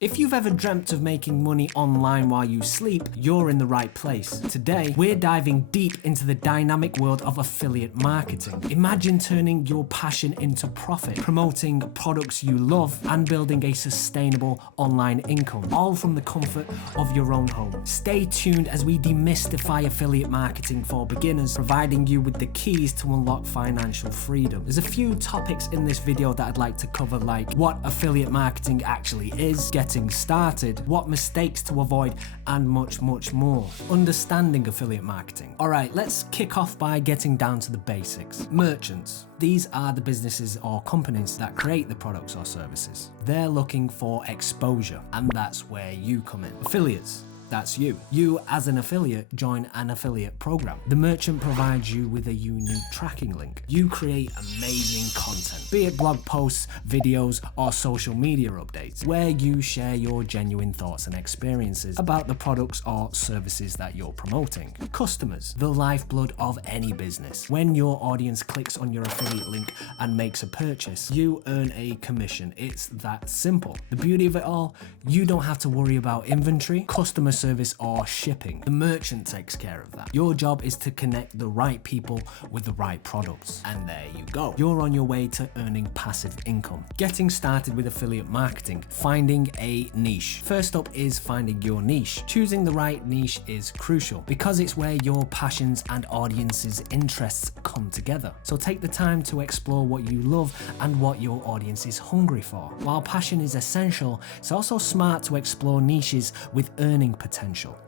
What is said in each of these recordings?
If you've ever dreamt of making money online while you sleep, you're in the right place. Today, we're diving deep into the dynamic world of affiliate marketing. Imagine turning your passion into profit, promoting products you love, and building a sustainable online income, all from the comfort of your own home. Stay tuned as we demystify affiliate marketing for beginners, providing you with the keys to unlock financial freedom. There's a few topics in this video that I'd like to cover, like what affiliate marketing actually is, getting started, what mistakes to avoid, and much more. Understanding affiliate marketing. Alright, let's kick off by getting down to the basics. Merchants. These are the businesses or companies that create the products or services. They're looking for exposure, and that's where you come in. Affiliates. That's you. You, as an affiliate, join an affiliate program. The merchant provides you with a unique tracking link. You create amazing content, be it blog posts, videos, or social media updates, where you share your genuine thoughts and experiences about the products or services that you're promoting. Customers, the lifeblood of any business. When your audience clicks on your affiliate link and makes a purchase, you earn a commission. It's that simple. The beauty of it all, you don't have to worry about inventory, customer service, or shipping. The merchant takes care of that. Your job is to connect the right people with the right products. And there you go. You're on your way to earning passive income. Getting started with affiliate marketing. Finding a niche. First up is finding your niche. Choosing the right niche is crucial because it's where your passions and audience's interests come together. So take the time to explore what you love and what your audience is hungry for. While passion is essential, it's also smart to explore niches with earning potential.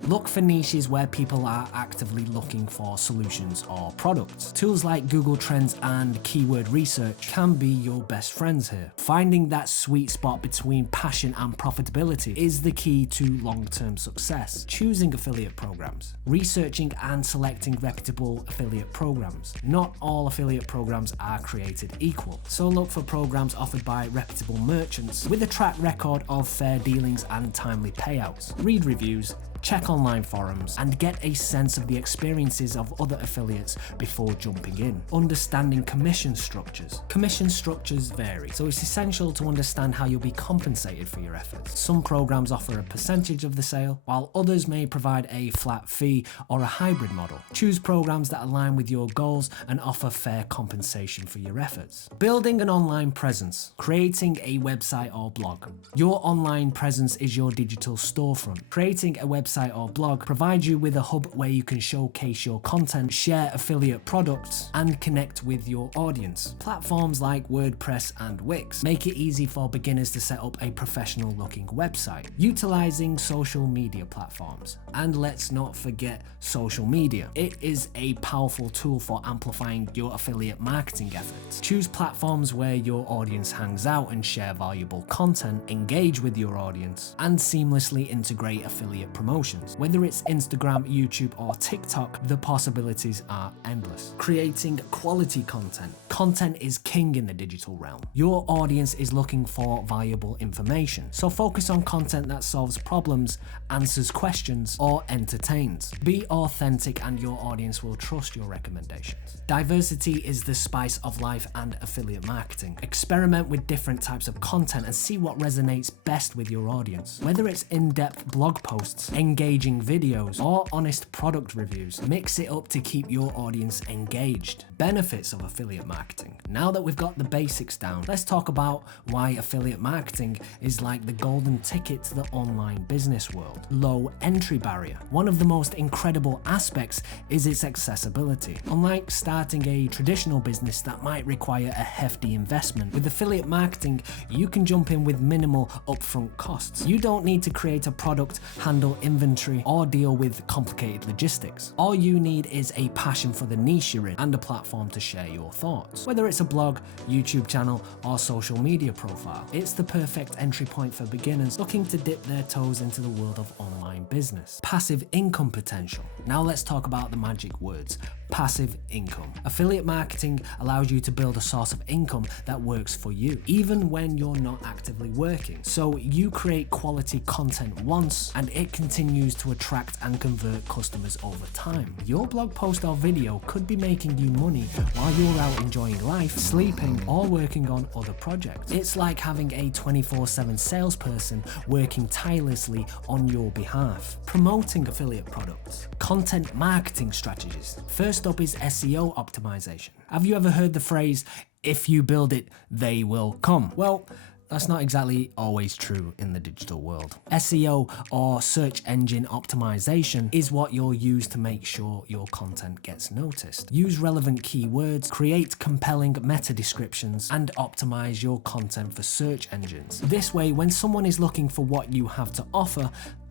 Look for niches where people are actively looking for solutions or products. Tools like Google Trends and keyword research can be your best friends here. Finding that sweet spot between passion and profitability is the key to long-term success. Choosing affiliate programs. Researching and selecting reputable affiliate programs. Not all affiliate programs are created equal, so look for programs offered by reputable merchants with a track record of fair dealings and timely payouts. Read reviews, check online forums, and get a sense of the experiences of other affiliates before jumping in. Understanding commission structures. Commission structures vary, so it's essential to understand how you'll be compensated for your efforts. Some programs offer a percentage of the sale, while others may provide a flat fee or a hybrid model. Choose programs that align with your goals and offer fair compensation for your efforts. Building an online presence. Creating a website or blog. Your online presence is your digital storefront. Creating a website or blog provides you with a hub where you can showcase your content, share affiliate products, and connect with your audience. Platforms like WordPress and Wix make it easy for beginners to set up a professional looking website. Utilizing social media platforms. And let's not forget social media. It is a powerful tool for amplifying your affiliate marketing efforts. Choose platforms where your audience hangs out and share valuable content, engage with your audience, and seamlessly integrate affiliate promotions. Whether it's Instagram, YouTube, or TikTok, the possibilities are endless. Creating quality content. Content is king in the digital realm. Your audience is looking for valuable information, so focus on content that solves problems, answers questions, or entertains. Be authentic and your audience will trust your recommendations. Diversity is the spice of life and affiliate marketing. Experiment with different types of content and see what resonates best with your audience. Whether it's in-depth blog posts, engaging videos, or honest product reviews, mix it up to keep your audience engaged. Benefits of affiliate marketing. Now that we've got the basics down, let's talk about why affiliate marketing is like the golden ticket to the online business world. Low entry barrier. One of the most incredible aspects is its accessibility. Unlike starting a traditional business that might require a hefty investment, with affiliate marketing, you can jump in with minimal upfront costs. You don't need to create a product, handle inventory, or deal with complicated logistics. All you need is a passion for the niche you're in and a platform to share your thoughts. Whether it's a blog, YouTube channel, or social media profile, it's the perfect entry point for beginners looking to dip their toes into the world of online business. Passive income potential. Now let's talk about the magic words. Passive income. Affiliate marketing allows you to build a source of income that works for you, even when you're not actively working. So you create quality content once, and it continues use to attract and convert customers over time. Your blog post or video could be making you money while you're out enjoying life, sleeping, or working on other projects. It's like having a 24/7 salesperson working tirelessly on your behalf. Promoting affiliate products. Content marketing strategies. First up is SEO optimization. Have you ever heard the phrase, "If you build it, they will come"? Well, that's not exactly always true in the digital world. SEO, or search engine optimization, is what you'll use to make sure your content gets noticed. Use relevant keywords, create compelling meta descriptions, and optimize your content for search engines. This way, when someone is looking for what you have to offer,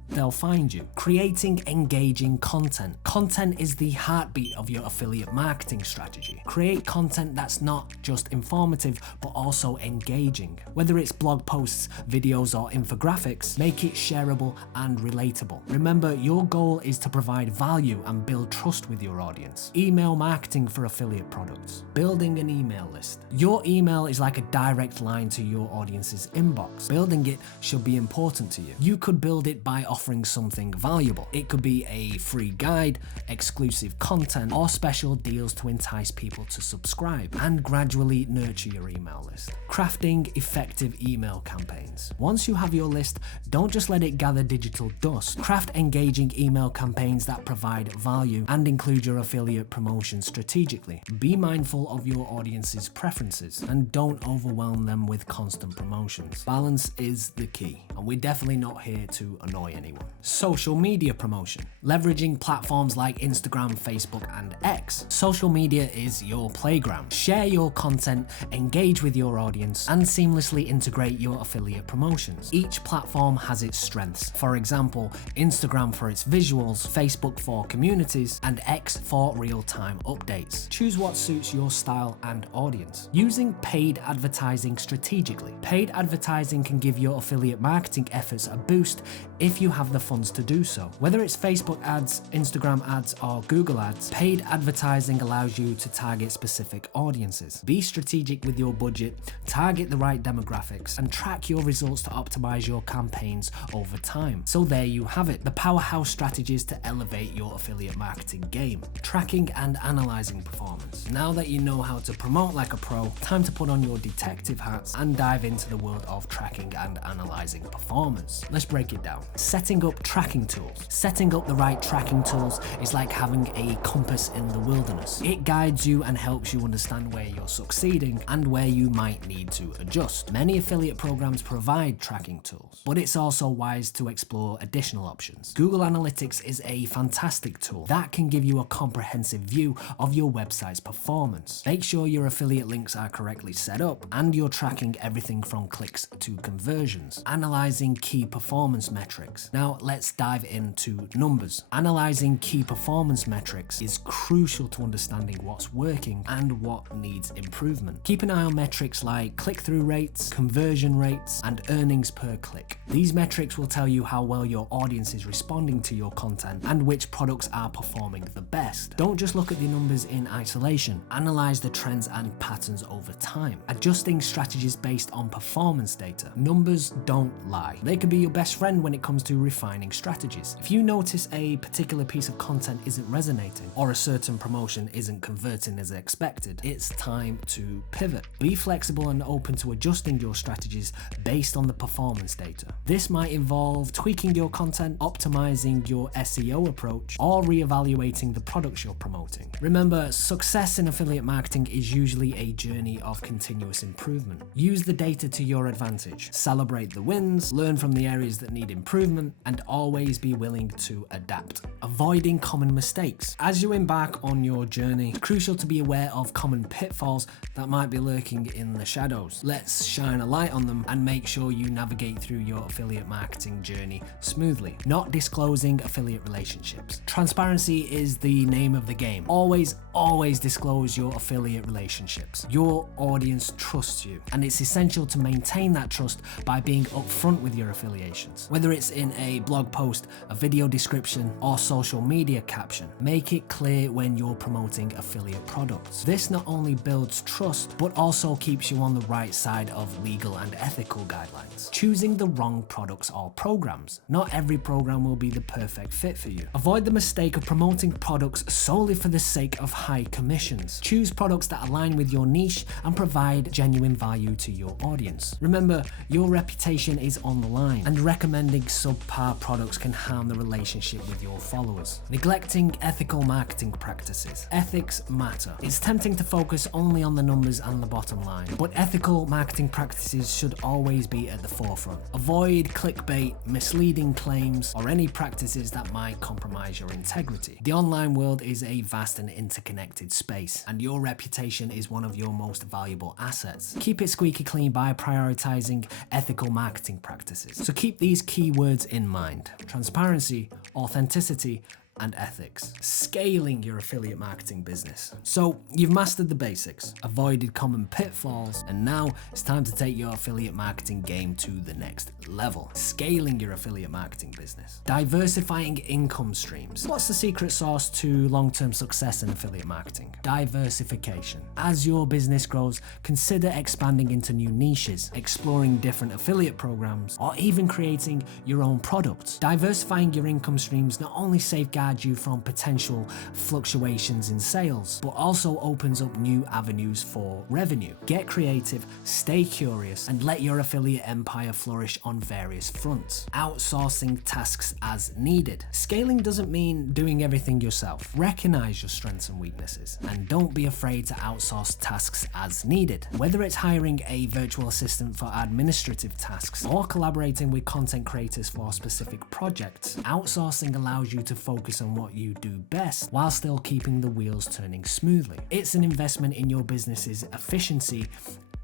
they'll find you. Creating engaging content. Content is the heartbeat of your affiliate marketing strategy. Create content that's not just informative, but also engaging. Whether it's blog posts, videos, or infographics, make it shareable and relatable. Remember, your goal is to provide value and build trust with your audience. Email marketing for affiliate products. Building an email list. Your email is like a direct line to your audience's inbox. Building it should be important to you. You could build it by offering something valuable. It could be a free guide, exclusive content, or special deals to entice people to subscribe, and gradually nurture your email list. Crafting effective email campaigns. Once you have your list, don't just let it gather digital dust. Craft engaging email campaigns that provide value and include your affiliate promotion strategically. Be mindful of your audience's preferences and don't overwhelm them with constant promotions. Balance is the key, and we're definitely not here to annoy anyone. Social media promotion. Leveraging platforms like Instagram, Facebook, and X. Social media is your playground. Share your content, engage with your audience, and seamlessly integrate your affiliate promotions. Each platform has its strengths. For example, Instagram for its visuals, Facebook for communities, and X for real-time updates. Choose what suits your style and audience. Using paid advertising strategically. Paid advertising can give your affiliate marketing efforts a boost if you have the funds to do so. Whether it's Facebook ads, Instagram ads, or Google ads, paid advertising allows you to target specific audiences. Be strategic with your budget, target the right demographics, and track your results to optimize your campaigns over time. So there you have it, the powerhouse strategies to elevate your affiliate marketing game. Tracking and analyzing performance. Now that you know how to promote like a pro, time to put on your detective hats and dive into the world of tracking and analyzing performance. Let's break it down. Setting up tracking tools. Setting up the right tracking tools is like having a compass in the wilderness. It guides you and helps you understand where you're succeeding and where you might need to adjust. Many affiliate programs provide tracking tools, but it's also wise to explore additional options. Google Analytics is a fantastic tool that can give you a comprehensive view of your website's performance. Make sure your affiliate links are correctly set up and you're tracking everything from clicks to conversions. Analyzing key performance metrics. Now let's dive into numbers. Analyzing key performance metrics is crucial to understanding what's working and what needs improvement. Keep an eye on metrics like click-through rates, conversion rates, and earnings per click. These metrics will tell you how well your audience is responding to your content and which products are performing the best. Don't just look at the numbers in isolation. Analyze the trends and patterns over time. Adjusting strategies based on performance data. Numbers don't lie. They can be your best friend when it comes to refining strategies. If you notice a particular piece of content isn't resonating or a certain promotion isn't converting as expected, it's time to pivot. Be flexible and open to adjusting your strategies based on the performance data. This might involve tweaking your content, optimizing your SEO approach, or reevaluating the products you're promoting. Remember, success in affiliate marketing is usually a journey of continuous improvement. Use the data to your advantage. Celebrate the wins, learn from the areas that need improvement, and always be willing to adapt. Avoiding common mistakes. As you embark on your journey, it's crucial to be aware of common pitfalls that might be lurking in the shadows. Let's shine a light on them and make sure you navigate through your affiliate marketing journey smoothly. Not disclosing affiliate relationships. Transparency is the name of the game. Always disclose your affiliate relationships. Your audience trusts you, and it's essential to maintain that trust by being upfront with your affiliations. Whether it's in a blog post, a video description, or social media caption. Make it clear when you're promoting affiliate products. This not only builds trust, but also keeps you on the right side of legal and ethical guidelines. Choosing the wrong products or programs. Not every program will be the perfect fit for you. Avoid the mistake of promoting products solely for the sake of high commissions. Choose products that align with your niche and provide genuine value to your audience. Remember, your reputation is on the line, and recommending subpar products can harm the relationship with your followers. Neglecting ethical marketing practices. Ethics matter. It's tempting to focus only on the numbers and the bottom line, but ethical marketing practices should always be at the forefront. Avoid clickbait, misleading claims, or any practices that might compromise your integrity. The online world is a vast and interconnected space, and your reputation is one of your most valuable assets. Keep it squeaky clean by prioritizing ethical marketing practices. So keep these keywords in mind: transparency, authenticity, and ethics. Scaling your affiliate marketing business. So you've mastered the basics, avoided common pitfalls, and now it's time to take your affiliate marketing game to the next level. Scaling your affiliate marketing business. Diversifying income streams. What's the secret sauce to long-term success in affiliate marketing? Diversification. As your business grows, consider expanding into new niches, exploring different affiliate programs, or even creating your own products. Diversifying your income streams not only safeguards you from potential fluctuations in sales, but also opens up new avenues for revenue. Get creative, stay curious, and let your affiliate empire flourish on various fronts. Outsourcing tasks as needed. Scaling doesn't mean doing everything yourself. Recognize your strengths and weaknesses, and don't be afraid to outsource tasks as needed. Whether it's hiring a virtual assistant for administrative tasks or collaborating with content creators for specific projects, outsourcing allows you to focus on what you do best while still keeping the wheels turning smoothly. It's an investment in your business's efficiency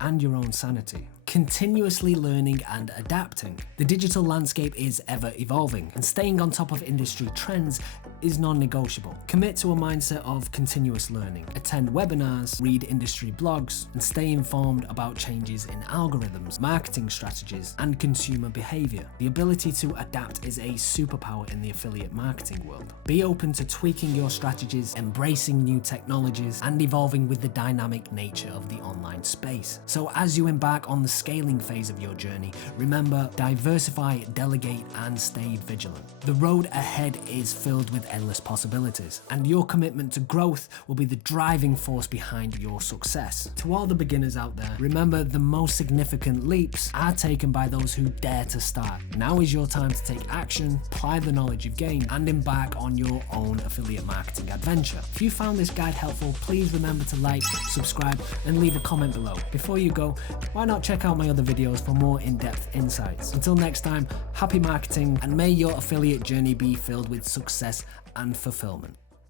and your own sanity. Continuously learning and adapting. The digital landscape is ever evolving, and staying on top of industry trends is non-negotiable. Commit to a mindset of continuous learning. Attend webinars, read industry blogs, and stay informed about changes in algorithms, marketing strategies, and consumer behavior. The ability to adapt is a superpower in the affiliate marketing world. Be open to tweaking your strategies, embracing new technologies, and evolving with the dynamic nature of the online space. So as you embark on the scaling phase of your journey, remember, diversify, delegate, and stay vigilant. The road ahead is filled with endless possibilities, and your commitment to growth will be the driving force behind your success. To all the beginners out there, remember, the most significant leaps are taken by those who dare to start. Now is your time to take action, apply the knowledge you've gained, and embark on your own affiliate marketing adventure. If you found this guide helpful, please remember to like, subscribe, and leave a comment below. Before you go, why not check out my other videos for more in-depth insights. Until next time, happy marketing, and may your affiliate journey be filled with success and fulfillment.